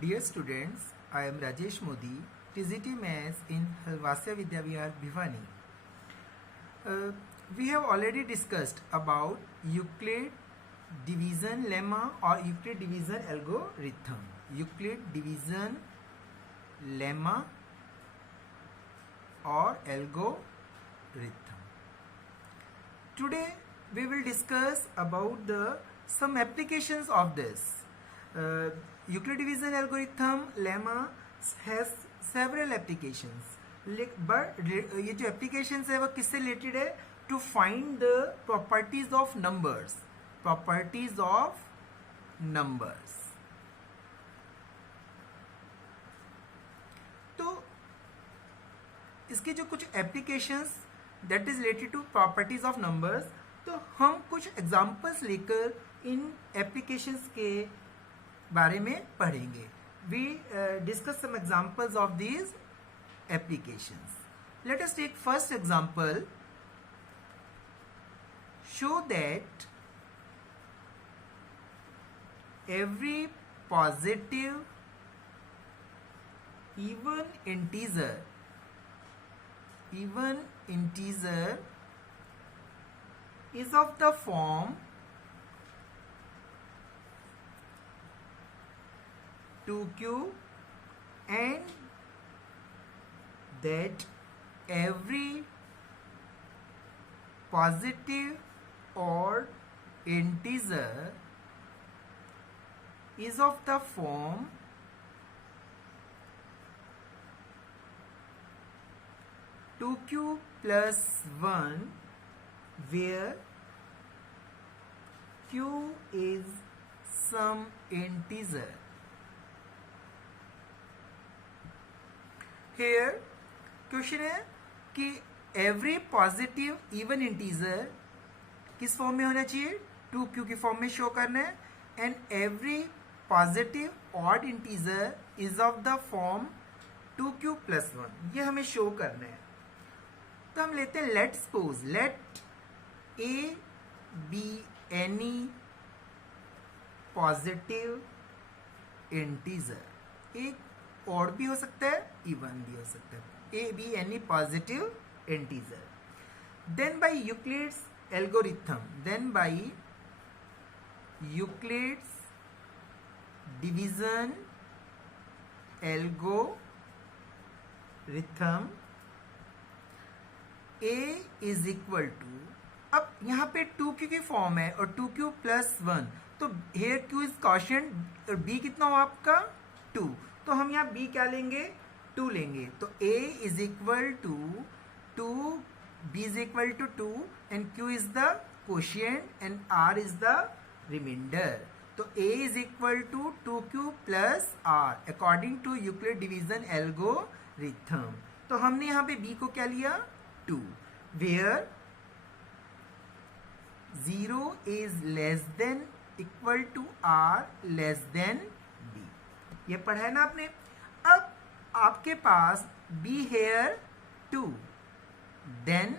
Dear students, I am Rajesh Modi, TGT Maths in Halwasya Vidya Vihar, Bhiwani. We have already discussed about Euclid division lemma or Euclid division algorithm. Euclid division lemma or algorithm. Today we will discuss about some applications of this. Euclid division algorithm lemma has several applications, but ये जो applications है वो किससे related है? To find the properties of numbers. Properties of numbers. तो इसके जो कुछ applications that is related to properties of numbers, तो हम कुछ examples लेकर इन applications के बारे में पढ़ेंगे. We discuss some examples of these applications. Let us take first example. Show that every positive even integer is of the form 2q and that every positive odd integer is of the form 2q plus 1 where q is some integer. Here question है कि every positive even integer किस form में होना चाहिए? 2q की form में show करना है. And every positive odd integer is of the form 2q plus 1. ये हमें शो करना है. तो हम लेते हैं let suppose let a b any positive integer. एक और भी हो सकता है, इवन भी हो सकता है. A be any positive integer. Then by Euclid's algorithm, then by Euclid's division algorithm, A is equal to, अब यहाँ पे 2q की फॉर्म है और 2q plus 1, तो here q is quotient और b कितना हो आपका 2. तो हम यहाँ b क्या लेंगे? 2 लेंगे. तो a is equal to 2, b is equal to 2 and q is the quotient and r is the remainder. तो a is equal to 2q plus r according to Euclid division algorithm. तो हमने यहाँ पे b को क्या लिया? 2. Where 0 is less than equal to r less than b. ये पढ़ा है ना आपने. अब आपके पास b here 2, then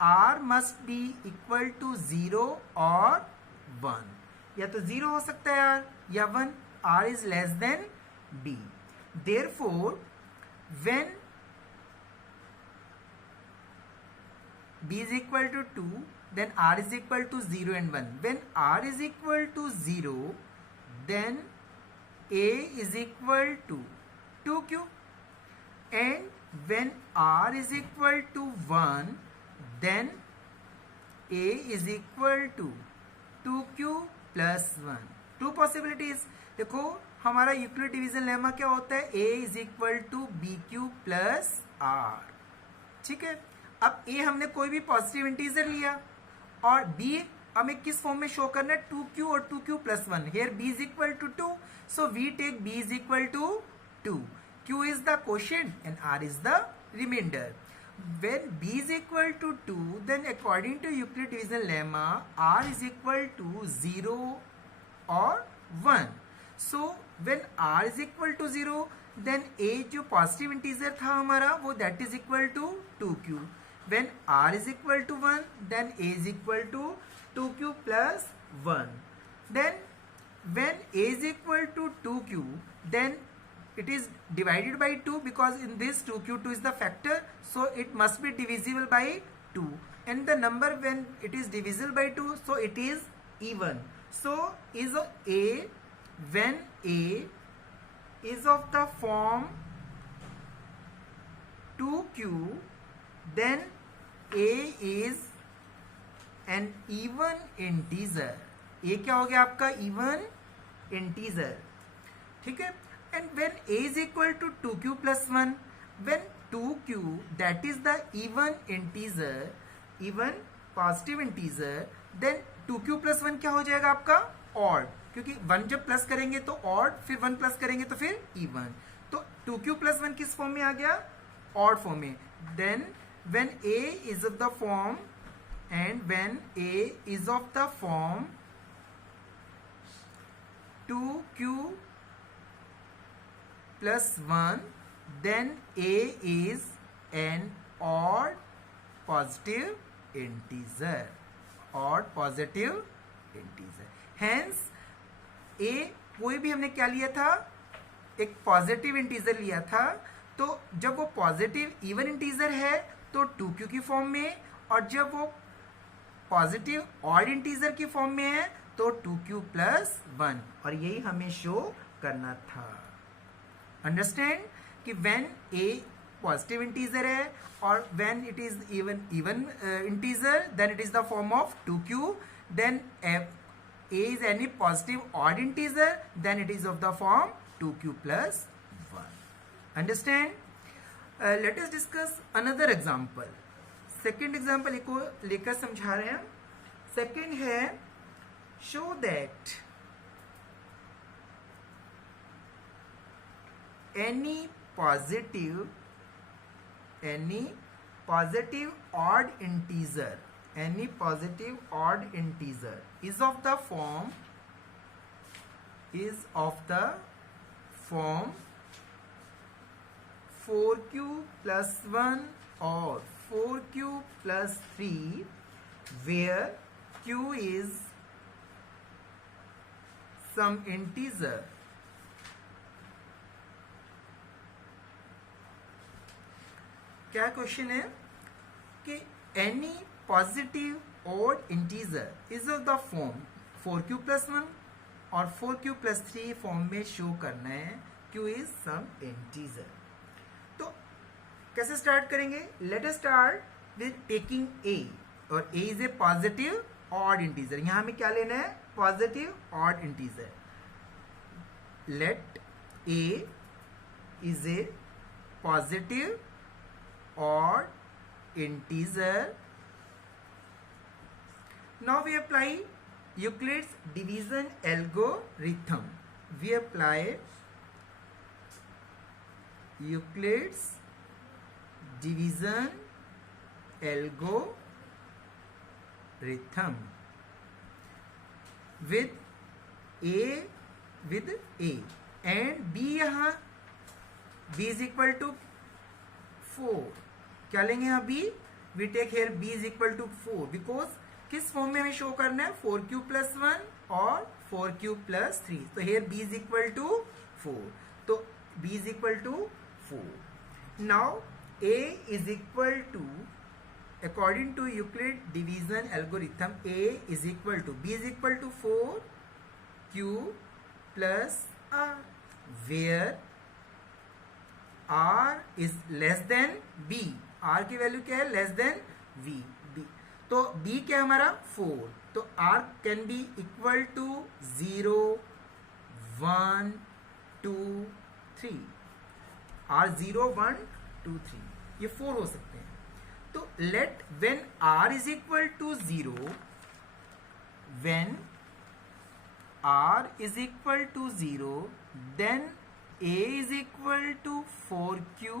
r must be equal to 0 or 1. या तो 0 हो सकता है यार या 1. r is less than b. Therefore when b is equal to 2, then r is equal to 0 and 1. When r is equal to 0, then a is equal to 2q, and when r is equal to 1, then a is equal to 2q plus 1. Two possibilities. देखो हमारा Euclid division lemma क्या होता है? a is equal to bq plus r. ठीक है. अब a हमने कोई भी पॉजिटिव इंटीजर लिया और b हमें किस फॉर्म में शो करना है? 2q और 2q plus 1. Here b is equal to 2, so we take b is equal to 2. q is the quotient and r is the remainder. When b is equal to 2, then according to Euclid division lemma, r is equal to 0 or 1. So when r is equal to 0, then a जो positive integer था हमारा वो that is equal to 2q. When r is equal to 1, then a is equal to 2q plus 1. Then when a is equal to 2q, then it is divided by 2 because in this 2q, 2 is the factor, so it must be divisible by 2. And the number when it is divisible by 2, so it is even. So is a, when a is of the form 2q, then a is an even integer. ये क्या हो गया आपका even integer, ठीक है. And when a is equal to 2q plus 1, when 2q, that is the even integer, even positive integer, then 2q plus 1 क्या हो जाएगा आपका odd, क्योंकि 1 जब प्लस करेंगे तो odd, फिर 1 प्लस करेंगे तो फिर even. तो 2q plus 1 किस फॉर्म में आ गया, odd फॉर्म में. Then when a is of the form, and when a is of the form 2q plus 1, then a is an odd positive integer, odd positive integer. Hence a कोई भी हमने क्या लिया था, एक पॉजिटिव इंटीजर लिया था. तो जब वो पॉजिटिव इवन इंटीजर है तो 2q की फॉर्म में, और जब वो पॉजिटिव ऑड इंटीजर की फॉर्म में है तो 2q plus 1. और यही हमें शो करना था. अंडरस्टैंड कि व्हेन a पॉजिटिव इंटीजर है और when it is even integer, then it is the form of 2q. Then a is any positive odd integer, then it is of the form 2q plus 1. Understand? Let us discuss another example. Second example को लेकर समझा रहे हैं. Second है, show that any positive odd integer, any positive odd integer is of the form 4q plus 1 or 4q plus 3, where q is some integer. क्या question है कि any positive odd integer is of the form 4q plus 1 और 4q plus 3 form में show करना है q is some integer. तो कैसे start करेंगे? Let us start with taking a, और a is a positive odd integer. यहां हमें क्या लेना है? Positive odd integer. Let a is a positive odd integer. Now we apply Euclid's division algorithm. We apply Euclid's division algorithm with a and b. यहाँ b is equal to 4. क्या लेंगे यहाँ b? We take here b is equal to 4 because किस form में हमें show करना है? 4q plus 1 और 4q plus 3. तो here b is equal to 4. तो b is equal to 4. Now a is equal to, according to Euclid division algorithm, a is equal to, b is equal to 4q plus r, where r is less than b. r की value क्या है? Less than v. b. तो b क्या है हमारा? 4. तो r can be equal to 0, 1, 2, 3. r 0, 1, 2, 3 ये 4 हो सकते हैं. तो let when r is equal to 0, when r is equal to 0, then a is equal to 4q.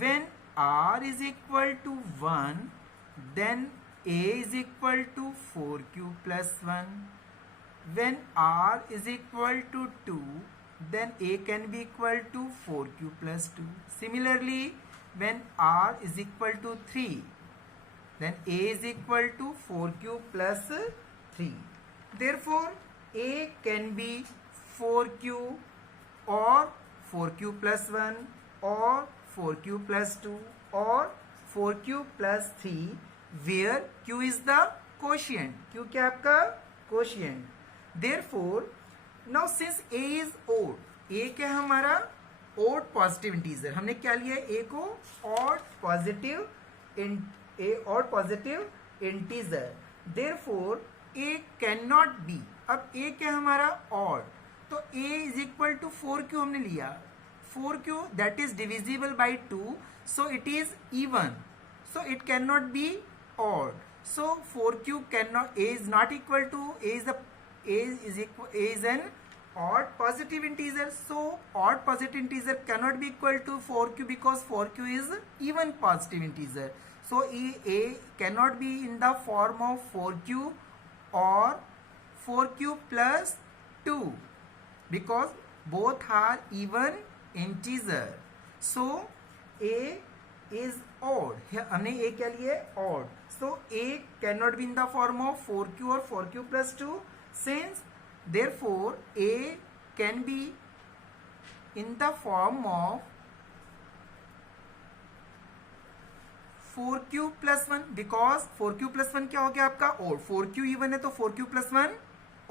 When r is equal to 1, then a is equal to 4q plus 1. When r is equal to 2, then a can be equal to 4q plus 2. Similarly, when r is equal to 3, then a is equal to 4q plus 3. Therefore, a can be 4q or 4q plus 1 or 4q plus 2 or 4q plus 3 where q is the quotient. q क्या आपका quotient. Therefore now since a is odd, a क्या है हमारा odd positive integer, हमने क्या लिया है a को odd positive integer. Therefore a cannot be, अब a क्या हमारा odd, तो a is equal to 4q हमने लिया, 4q that is divisible by 2, so it is even, so it cannot be odd. So 4q cannot, a is not equal to, a is an odd positive integer, so odd positive integer cannot be equal to 4q because 4q is even positive integer. So a cannot be in the form of 4q or 4q plus 2 because both are even integer. So a is odd. Here हमने a क्या लिया है odd. So a cannot be in the form of 4q or 4q plus 2. Since therefore a can be in the form of 4q plus 1 because 4q plus 1 क्या हो गया आपका odd. 4q even है तो 4q plus 1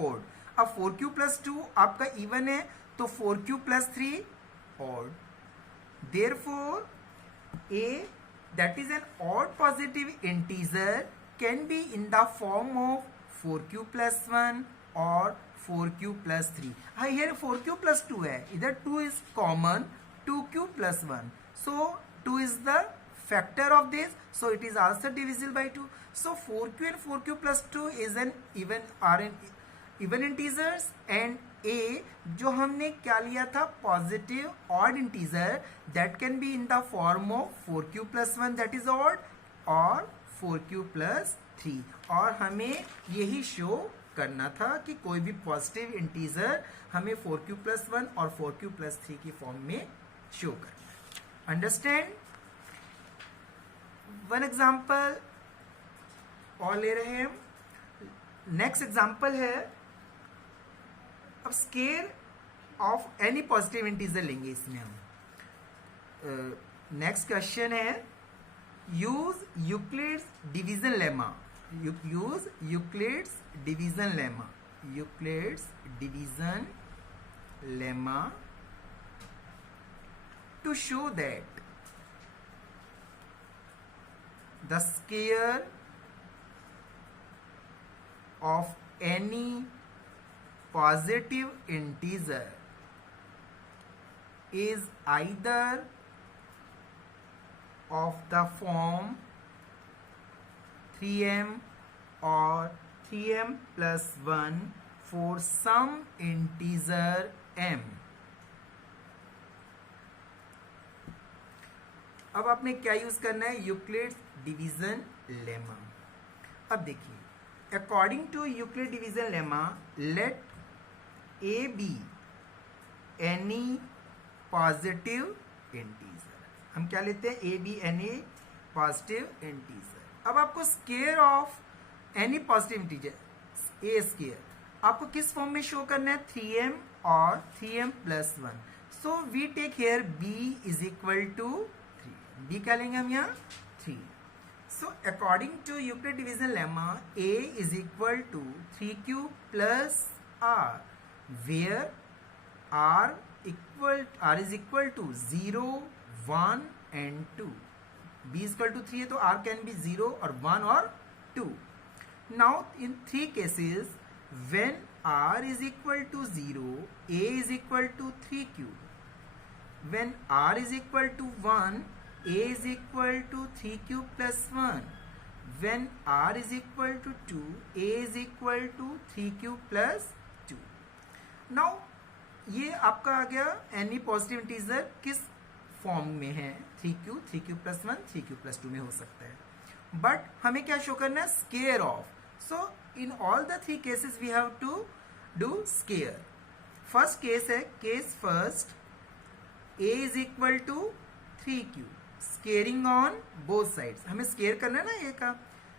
odd. अब 4q plus 2 आपका even है तो 4q plus 3 odd. Therefore a that is an odd positive integer can be in the form of 4q plus 1 or 4q plus 3. Here 4q plus 2 है, इधर 2 is common, 2q plus 1. So 2 is the factor of this, so it is also divisible by 2. So 4q and 4q plus 2 is an even integers, and a जो हमने क्या लिया था positive odd integer that can be in the form of 4q plus 1 that is odd or 4q plus 3. और हमें यही show करना था कि कोई भी पॉजिटिव इंटीजर हमें 4q plus 1 और 4q plus 3 की फॉर्म में शो करना. अंडरस्टैंड. वन एग्जाम्पल और ले रहे हैं. नेक्स्ट एग्जाम्पल है, अब square of any positive integer लेंगे इसमें हम. नेक्स्ट क्वेश्चन है, use Euclid's division lemma. Use Euclid's division lemma. Euclid's division lemma to show that the square of any positive integer is either of the form 3m or 3m plus 1 for some integer m. अब आपने क्या use करना है, Euclid's division lemma. अब देखिए, according to Euclid division lemma, let a b any positive integer. हम क्या लेते हैं, a b any positive integer. अब आपको square of any positive integer, a square, आपको किस फॉर्म में शो करना है, 3m और 3m plus 1. So we take here b is equal to 3. b क्या लेंगे हम यहाँ, 3. So according to Euclid division lemma, a is equal to 3q plus r, where r is equal to 0, 1 and 2. b is equal to 3 है तो r can be 0 or 1 or 2. Now in three cases, when r is equal to 0, a is equal to 3q. When r is equal to 1, a is equal to 3q plus 1. When r is equal to 2, a is equal to 3q plus 2. Now ये आपका आ गया any positive integer किस form में है, 3q, 3q plus 1, 3q plus 2 में हो सकता है. बट हमें क्या शो करना है, square of. So in all the three cases we have to do square. First case है, case first, a is equal to 3q. Squaring on both sides, हमें स्केयर करना है ना ए का,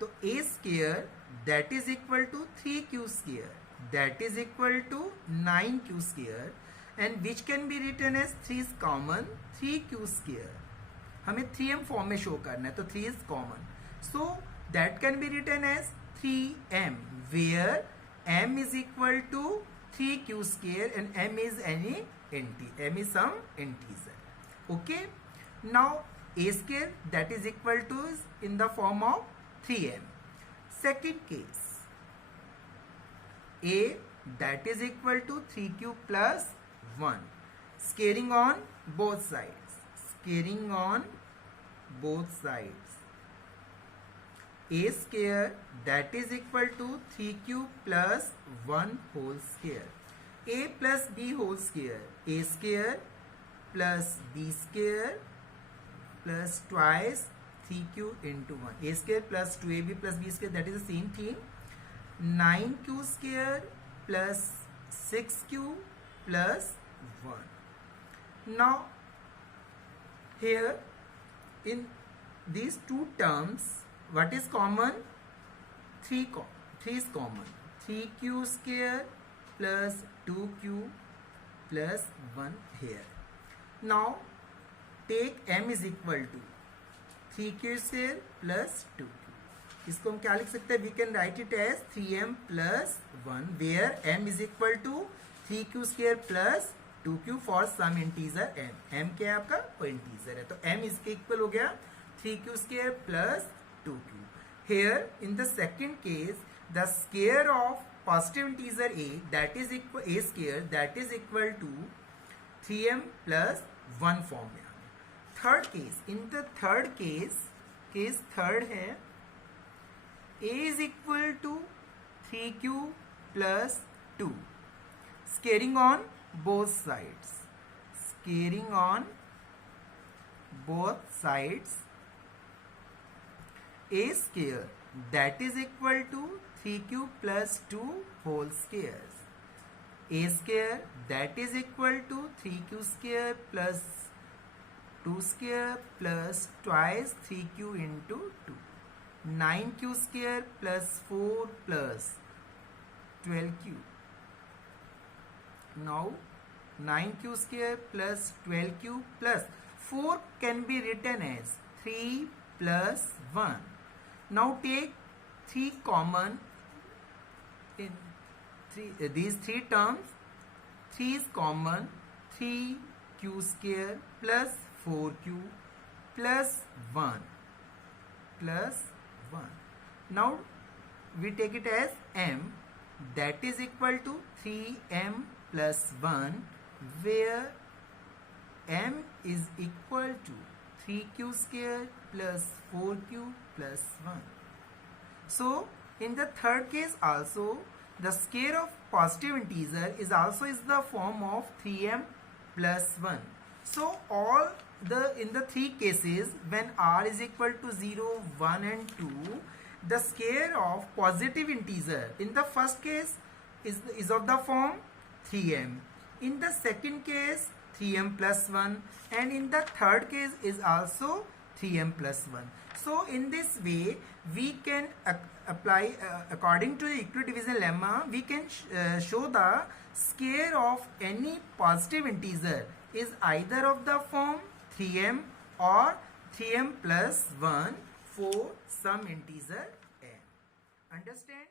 तो a square that is equal to 3q square. that is equal to 9q square and which can be written as 3 is common 3q square. हमें 3m form में show करना है तो 3 is common, so that can be written as 3m where m is equal to 3q square and m is some integer. Okay, now a square that is equal to is in the form of 3m. Second case, a that is equal to 3q plus 1, scaling on both sides, scaling on both sides. A square that is equal to 3q plus 1 whole square. A plus b whole square, a square plus b square plus twice 3q into 1. A square plus 2ab plus b square, that is the same thing. 9q square plus 6q plus 1. Now here in these two terms, what is common? 3 is common. 3q square plus 2q plus 1 here. Now take m is equal to 3q square plus 2q. इसको हम क्या लिख सकते हैं? We can write it as 3m plus 1 where m is equal to 3q square plus 2q for some integer m. m क्या है आपका? कोई integer है तो m इसके इक्वल हो गया 3q square plus 2q. Here in the second case, the square of positive integer a that is equal a square that is equal to 3m plus 1 form में. Third case, in the third case third है a is equal to 3q plus 2, scaling on both sides, scaling on both sides. A square that is equal to 3q plus 2 whole squares. A square that is equal to 3q square plus 2 square plus twice 3q into 2. 9q square plus 4 plus 12q. Now 9q square plus 12q plus 4 can be written as 3 plus 1. Now take 3 common in these 3 terms. 3 is common. 3q square plus 4q plus 1 plus 1. Now we take it as m that is equal to 3m plus 1 where m is equal to 3q square plus 4q plus 1. So in the third case also the square of positive integer is also the form of 3m plus 1. So all in the 3 cases when r is equal to 0, 1 and 2, the square of positive integer in the first case is of the form 3m. In the second case 3m plus 1 and in the third case is also 3m plus 1. So in this way we can apply according to the equidivision lemma, we can show the square of any positive integer is either of the form 3m or 3m plus 1 for some integer n. Understand?